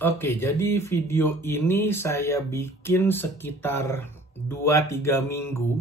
Oke, jadi video ini saya bikin sekitar 2-3 minggu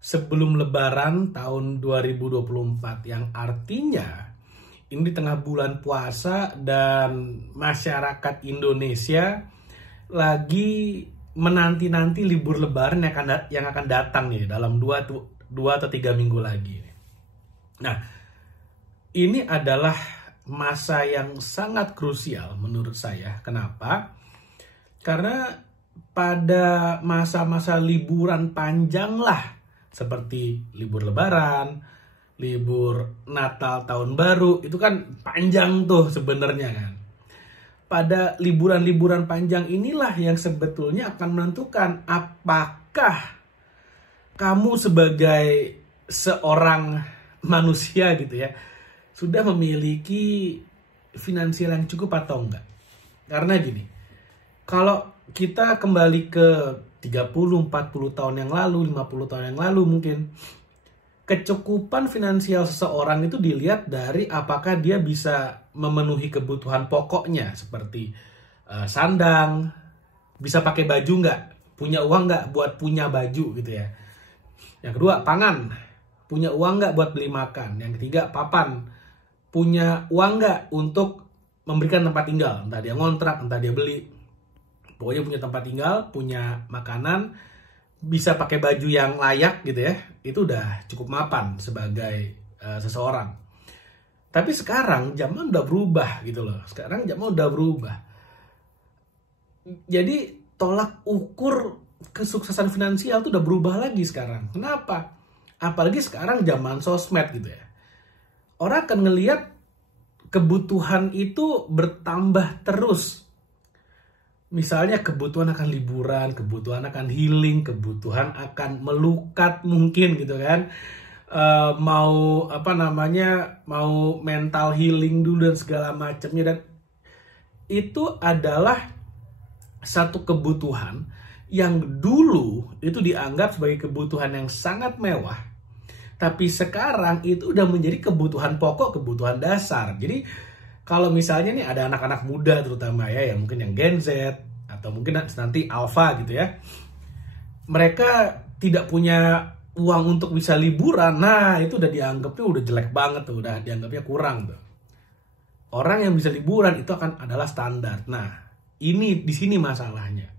sebelum Lebaran tahun 2024, yang artinya ini di tengah bulan puasa dan masyarakat Indonesia lagi menanti-nanti libur Lebaran yang akan datang nih dalam 2 atau 3 minggu lagi. Nah, ini adalah masa yang sangat krusial menurut saya. Kenapa? Karena pada masa-masa liburan panjang lah, seperti libur Lebaran, libur Natal, Tahun Baru, itu kan panjang tuh sebenarnya kan. Pada liburan-liburan panjang inilah yang sebetulnya akan menentukan apakah kamu sebagai seorang manusia gitu ya, sudah memiliki finansial yang cukup atau enggak. Karena gini, kalau kita kembali ke 30-40 tahun yang lalu, 50 tahun yang lalu mungkin, kecukupan finansial seseorang itu dilihat dari apakah dia bisa memenuhi kebutuhan pokoknya, seperti sandang, bisa pakai baju nggak, punya uang nggak buat punya baju gitu ya. Yang kedua, pangan, punya uang nggak buat beli makan. Yang ketiga, papan, punya uang nggak untuk memberikan tempat tinggal, entah dia ngontrak, entah dia beli, pokoknya punya tempat tinggal, punya makanan, bisa pakai baju yang layak gitu ya, itu udah cukup mapan sebagai seseorang. Tapi sekarang zaman udah berubah gitu loh, sekarang zaman udah berubah. Jadi tolak ukur kesuksesan finansial tuh udah berubah lagi sekarang. Kenapa? Apalagi sekarang zaman sosmed gitu ya. Orang akan ngelihat kebutuhan itu bertambah terus. Misalnya kebutuhan akan liburan, kebutuhan akan healing, kebutuhan akan melukat mungkin gitu kan. Mau mau mental healing dulu dan segala macamnya. Dan itu adalah satu kebutuhan yang dulu itu dianggap sebagai kebutuhan yang sangat mewah. Tapi sekarang itu udah menjadi kebutuhan pokok, kebutuhan dasar. Jadi kalau misalnya nih ada anak-anak muda terutama ya, yang mungkin yang Gen Z atau mungkin nanti Alpha gitu ya, mereka tidak punya uang untuk bisa liburan. Nah, itu udah dianggapnya udah jelek banget tuh, udah dianggapnya kurang tuh. Orang yang bisa liburan itu adalah standar. Nah, ini di sini masalahnya.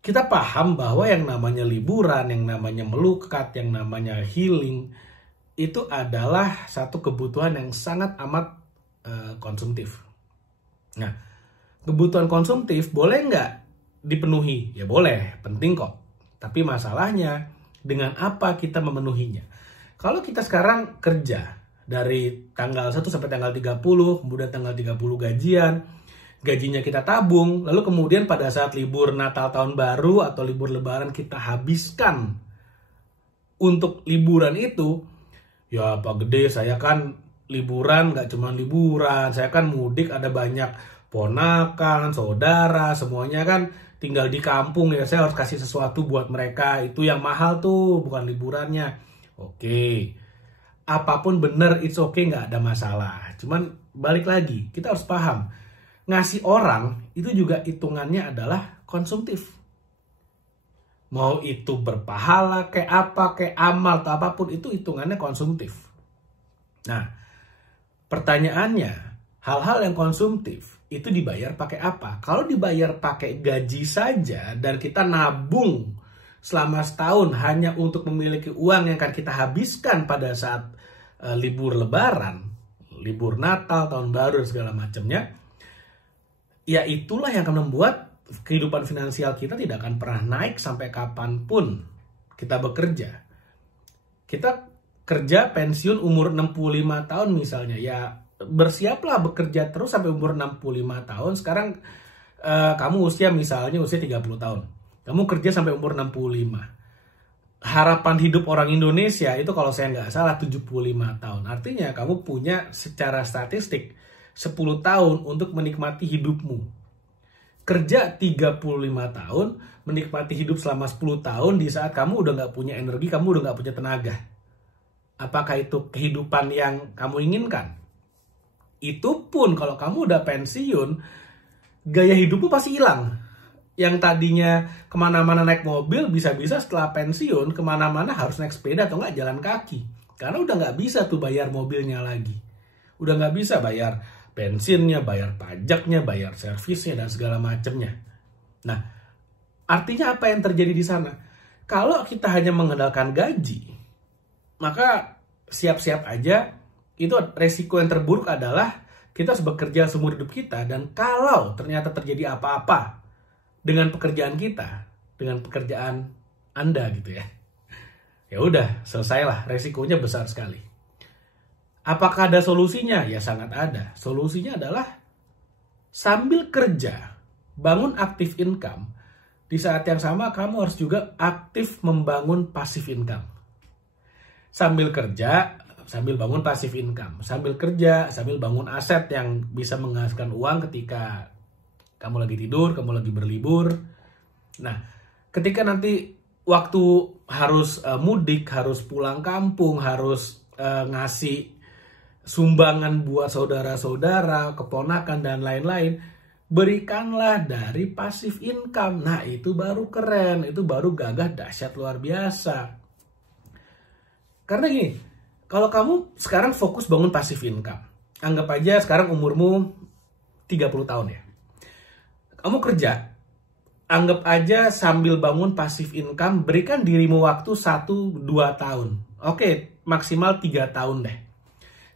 Kita paham bahwa yang namanya liburan, yang namanya melukat, yang namanya healing, itu adalah satu kebutuhan yang sangat amat konsumtif. Nah, kebutuhan konsumtif boleh nggak dipenuhi? Ya boleh, penting kok. Tapi masalahnya, dengan apa kita memenuhinya? Kalau kita sekarang kerja dari tanggal 1 sampai tanggal 30, kemudian tanggal 30 gajian, gajinya kita tabung, lalu kemudian pada saat libur Natal Tahun Baru atau libur Lebaran kita habiskan untuk liburan itu, ya Pak Gede, saya kan liburan nggak cuma liburan, saya kan mudik, ada banyak ponakan, saudara, semuanya kan tinggal di kampung ya, saya harus kasih sesuatu buat mereka, itu yang mahal tuh, bukan liburannya. Oke, apapun bener, it's okay, nggak ada masalah. Cuman balik lagi, kita harus paham, ngasih orang itu juga hitungannya adalah konsumtif. Mau itu berpahala, kayak apa, kayak amal, atau apapun, itu hitungannya konsumtif. Nah, pertanyaannya, hal-hal yang konsumtif itu dibayar pakai apa? Kalau dibayar pakai gaji saja dan kita nabung selama setahun hanya untuk memiliki uang yang akan kita habiskan pada saat libur Lebaran, libur Natal, Tahun Baru, dan segala macamnya, ya itulah yang akan membuat kehidupan finansial kita tidak akan pernah naik sampai kapanpun kita bekerja. Kita kerja pensiun umur 65 tahun misalnya, ya bersiaplah bekerja terus sampai umur 65 tahun. Sekarang kamu misalnya usia 30 tahun. Kamu kerja sampai umur 65. Harapan hidup orang Indonesia itu kalau saya nggak salah 75 tahun. Artinya kamu punya secara statistik 10 tahun untuk menikmati hidupmu. Kerja 35 tahun, menikmati hidup selama 10 tahun di saat kamu udah nggak punya energi, kamu udah nggak punya tenaga. Apakah itu kehidupan yang kamu inginkan? Itu pun kalau kamu udah pensiun, gaya hidupmu pasti hilang. Yang tadinya kemana-mana naik mobil, bisa-bisa setelah pensiun kemana-mana harus naik sepeda atau nggak jalan kaki. Karena udah nggak bisa tuh bayar mobilnya lagi. Udah nggak bisa bayar bensinnya, bayar pajaknya, bayar servisnya, dan segala macamnya. Nah, artinya apa yang terjadi di sana? Kalau kita hanya mengandalkan gaji, maka siap-siap aja, itu resiko yang terburuk adalah kita harus bekerja seumur hidup kita, dan kalau ternyata terjadi apa-apa dengan pekerjaan kita, dengan pekerjaan Anda gitu ya, ya udah selesailah, resikonya besar sekali. Apakah ada solusinya? Ya sangat ada. Solusinya adalah sambil kerja, bangun aktif income. Di saat yang sama kamu harus juga aktif membangun passive income. Sambil kerja, sambil bangun passive income. Sambil kerja, sambil bangun aset yang bisa menghasilkan uang ketika kamu lagi tidur, kamu lagi berlibur. Nah, ketika nanti waktu harus mudik, harus pulang kampung, harus ngasih sumbangan buat saudara-saudara, keponakan, dan lain-lain, berikanlah dari passive income. Nah, itu baru keren, itu baru gagah, dahsyat, luar biasa. Karena gini, kalau kamu sekarang fokus bangun passive income, anggap aja sekarang umurmu 30 tahun ya. Kamu kerja, anggap aja sambil bangun passive income, berikan dirimu waktu 1-2 tahun. Oke, maksimal 3 tahun deh.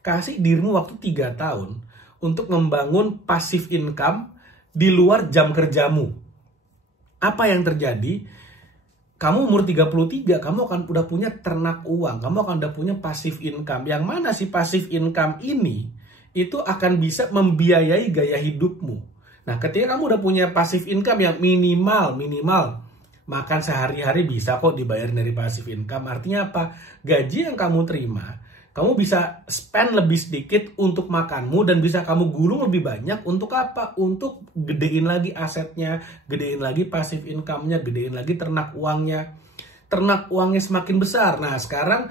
Kasih dirimu waktu 3 tahun untuk membangun passive income di luar jam kerjamu. Apa yang terjadi? Kamu umur 33, kamu akan udah punya ternak uang. Kamu akan udah punya passive income. Yang mana si passive income ini, itu akan bisa membiayai gaya hidupmu. Nah, ketika kamu udah punya passive income yang minimal, makan sehari-hari bisa kok dibayar dari passive income. Artinya apa? Gaji yang kamu terima, kamu bisa spend lebih sedikit untuk makanmu, dan bisa kamu gulung lebih banyak untuk apa? Untuk gedein lagi asetnya, gedein lagi passive income-nya, gedein lagi ternak uangnya. Ternak uangnya semakin besar. Nah, sekarang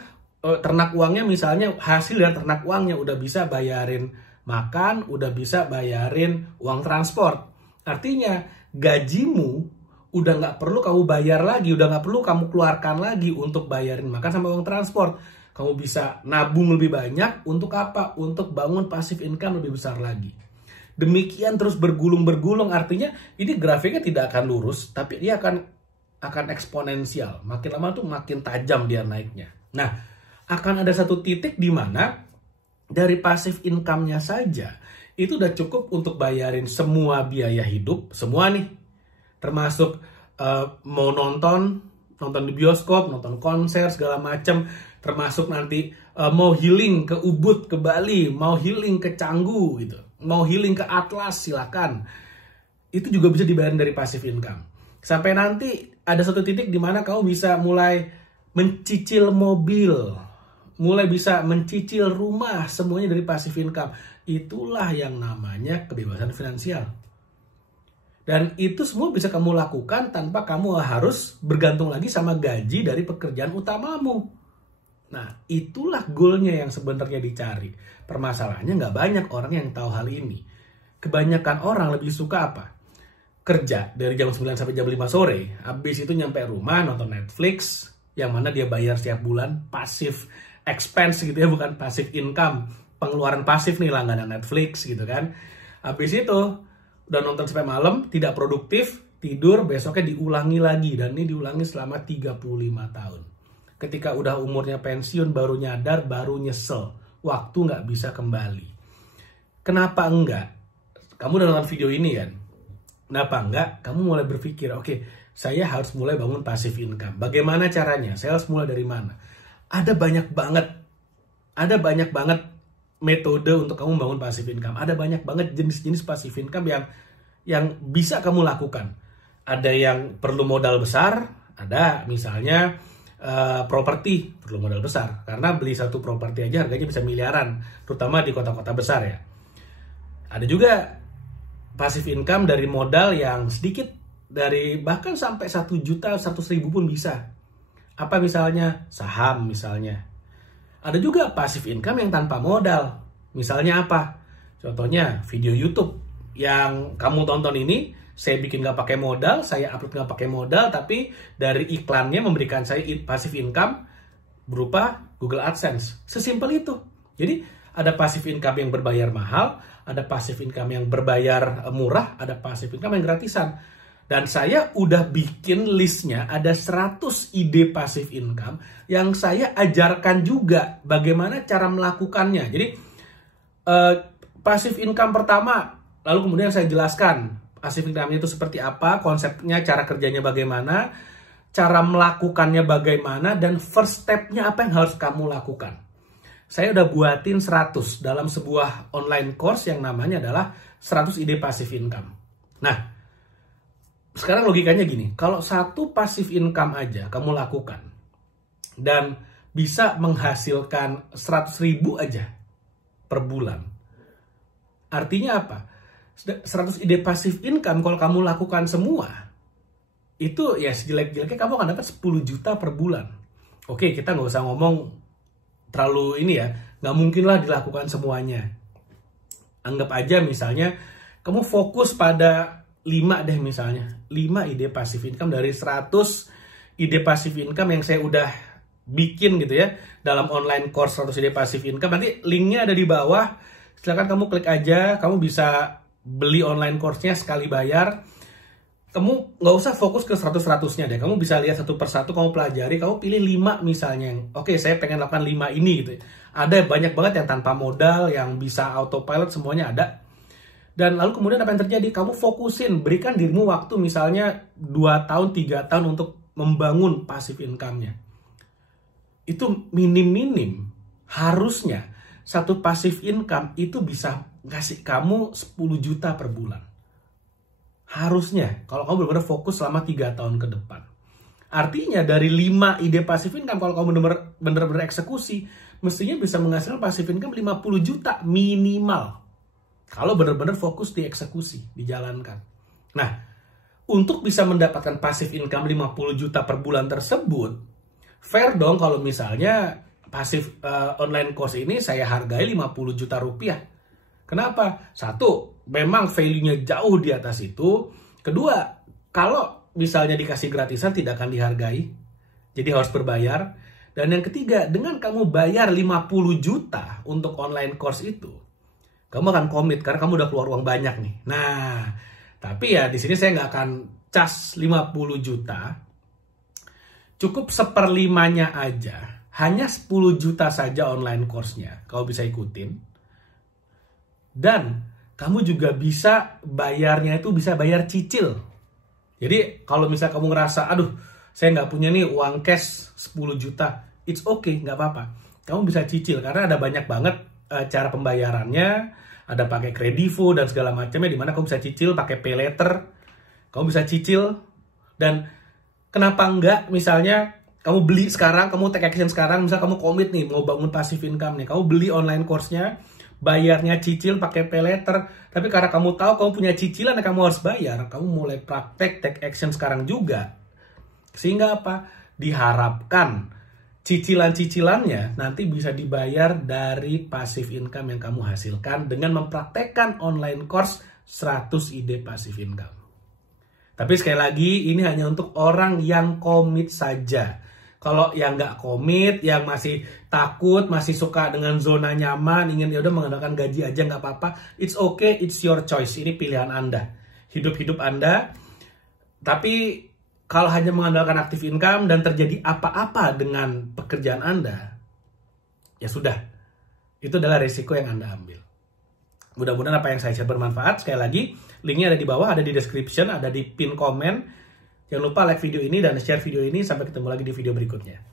ternak uangnya misalnya hasil dari ternak uangnya udah bisa bayarin makan, udah bisa bayarin uang transport. Artinya gajimu udah nggak perlu kamu bayar lagi, udah nggak perlu kamu keluarkan lagi untuk bayarin makan sama uang transport. Kamu bisa nabung lebih banyak untuk apa? Untuk bangun passive income lebih besar lagi. Demikian terus bergulung-bergulung, artinya ini grafiknya tidak akan lurus, tapi dia akan eksponensial. Makin lama tuh makin tajam dia naiknya. Nah, akan ada satu titik di mana dari passive income-nya saja itu udah cukup untuk bayarin semua biaya hidup, semua nih. Termasuk mau nonton di bioskop, nonton konser, segala macam. Termasuk nanti mau healing ke Ubud, ke Bali, mau healing ke Canggu gitu, mau healing ke Atlas, silakan. Itu juga bisa dibayar dari passive income. Sampai nanti ada satu titik di mana kamu bisa mulai mencicil mobil, mulai bisa mencicil rumah, semuanya dari passive income. Itulah yang namanya kebebasan finansial. Dan itu semua bisa kamu lakukan tanpa kamu harus bergantung lagi sama gaji dari pekerjaan utamamu. Nah, itulah goalnya yang sebenarnya dicari. Permasalahannya nggak banyak orang yang tahu hal ini. Kebanyakan orang lebih suka apa? Kerja dari jam 9 sampai jam 5 sore. Habis itu nyampe rumah nonton Netflix, yang mana dia bayar setiap bulan, passive expense gitu ya, bukan passive income. Pengeluaran pasif nih, langganan Netflix gitu kan. Habis itu udah nonton sampai malam, tidak produktif, tidur, besoknya diulangi lagi. Dan ini diulangi selama 35 tahun. Ketika udah umurnya pensiun, baru nyadar, baru nyesel. Waktu nggak bisa kembali. Kenapa enggak? Kamu udah nonton video ini kan? Kenapa enggak? Kamu mulai berpikir, oke, saya harus mulai bangun passive income. Bagaimana caranya? Saya harus mulai dari mana? Ada banyak banget metode untuk kamu bangun passive income. Ada banyak banget jenis-jenis passive income yang bisa kamu lakukan. Ada yang perlu modal besar, ada misalnya properti perlu modal besar, karena beli satu properti aja harganya bisa miliaran, terutama di kota-kota besar ya. Ada juga passive income dari modal yang sedikit, dari bahkan sampai 1 juta, 100.000 pun bisa. Apa misalnya? Saham misalnya. Ada juga passive income yang tanpa modal. Misalnya apa? Contohnya video YouTube. yang kamu tonton ini, saya bikin nggak pakai modal, saya upload nggak pakai modal, tapi dari iklannya memberikan saya passive income berupa Google AdSense. Sesimpel itu. Jadi ada passive income yang berbayar mahal, ada passive income yang berbayar murah, ada passive income yang gratisan. Dan saya udah bikin listnya, ada 100 ide passive income yang saya ajarkan juga bagaimana cara melakukannya. Jadi passive income pertama, lalu kemudian saya jelaskan passive income itu seperti apa, konsepnya, cara kerjanya bagaimana, cara melakukannya bagaimana, dan first step-nya apa yang harus kamu lakukan. Saya udah buatin 100 dalam sebuah online course yang namanya adalah 100 ide passive income. Nah, sekarang logikanya gini, kalau satu passive income aja kamu lakukan dan bisa menghasilkan 100.000 aja per bulan. Artinya apa? 100 ide passive income kalau kamu lakukan semua, itu ya sejelek-jeleknya kamu akan dapat 10 juta per bulan. Oke, kita nggak usah ngomong terlalu ini ya, nggak mungkin lah dilakukan semuanya. Anggap aja misalnya kamu fokus pada 5 deh misalnya, 5 ide passive income dari 100 ide passive income yang saya udah bikin gitu ya, dalam online course 100 ide passive income. Nanti linknya ada di bawah, silakan kamu klik aja, kamu bisa beli online course-nya sekali bayar. Kamu nggak usah fokus ke 100-100-nya deh. Kamu bisa lihat satu persatu, kamu pelajari, kamu pilih 5 misalnya. Oke, saya pengen lakukan 5 ini gitu. Ada banyak banget yang tanpa modal, yang bisa autopilot, semuanya ada. Dan lalu kemudian apa yang terjadi? Kamu fokusin, berikan dirimu waktu misalnya 2 tahun, 3 tahun untuk membangun passive income-nya. Itu minim-minim. Harusnya satu passive income itu bisa ngasih kamu 10 juta per bulan. Harusnya, kalau kamu benar-benar fokus selama 3 tahun ke depan. Artinya dari 5 ide passive income, kalau kamu benar-benar eksekusi, mestinya bisa menghasilkan passive income 50 juta minimal. Kalau benar-benar fokus di eksekusi, dijalankan. Nah, untuk bisa mendapatkan passive income 50 juta per bulan tersebut, fair dong kalau misalnya passive online course ini saya hargai 50 juta rupiah. Kenapa? Satu, memang value-nya jauh di atas itu. Kedua, kalau misalnya dikasih gratisan tidak akan dihargai. Jadi harus berbayar. Dan yang ketiga, dengan kamu bayar 50 juta untuk online course itu, kamu akan komit karena kamu udah keluar uang banyak nih. Nah, tapi ya di sini saya nggak akan cas 50 juta. Cukup 1/5-nya aja. Hanya 10 juta saja online course-nya. Kamu bisa ikutin. Dan kamu juga bisa bayarnya itu bisa bayar cicil. Jadi kalau misalnya kamu ngerasa, aduh saya nggak punya nih uang cash 10 juta. It's okay, nggak apa-apa. Kamu bisa cicil karena ada banyak banget cara pembayarannya. Ada pakai Kredivo dan segala macamnya, dimana kamu bisa cicil pakai pay letter. Kamu bisa cicil. Dan kenapa enggak misalnya kamu beli sekarang, kamu take action sekarang, misalnya kamu komit nih mau bangun passive income nih, kamu beli online course-nya, bayarnya cicil pakai pay letter, tapi karena kamu tahu kamu punya cicilan yang kamu harus bayar, kamu mulai praktek take action sekarang juga. Sehingga apa? Diharapkan cicilan-cicilannya nanti bisa dibayar dari passive income yang kamu hasilkan dengan mempraktekkan online course 100 ide passive income. Tapi sekali lagi, ini hanya untuk orang yang komit saja. Kalau yang nggak komit, yang masih takut, masih suka dengan zona nyaman, ingin ya udah mengandalkan gaji aja nggak apa-apa, it's okay, it's your choice. Ini pilihan Anda, hidup Anda. Tapi kalau hanya mengandalkan active income dan terjadi apa-apa dengan pekerjaan Anda, ya sudah, itu adalah resiko yang Anda ambil. Mudah-mudahan apa yang saya share bermanfaat. Sekali lagi, linknya ada di bawah, ada di description, ada di pin komen. Jangan lupa like video ini dan share video ini. Sampai ketemu lagi di video berikutnya.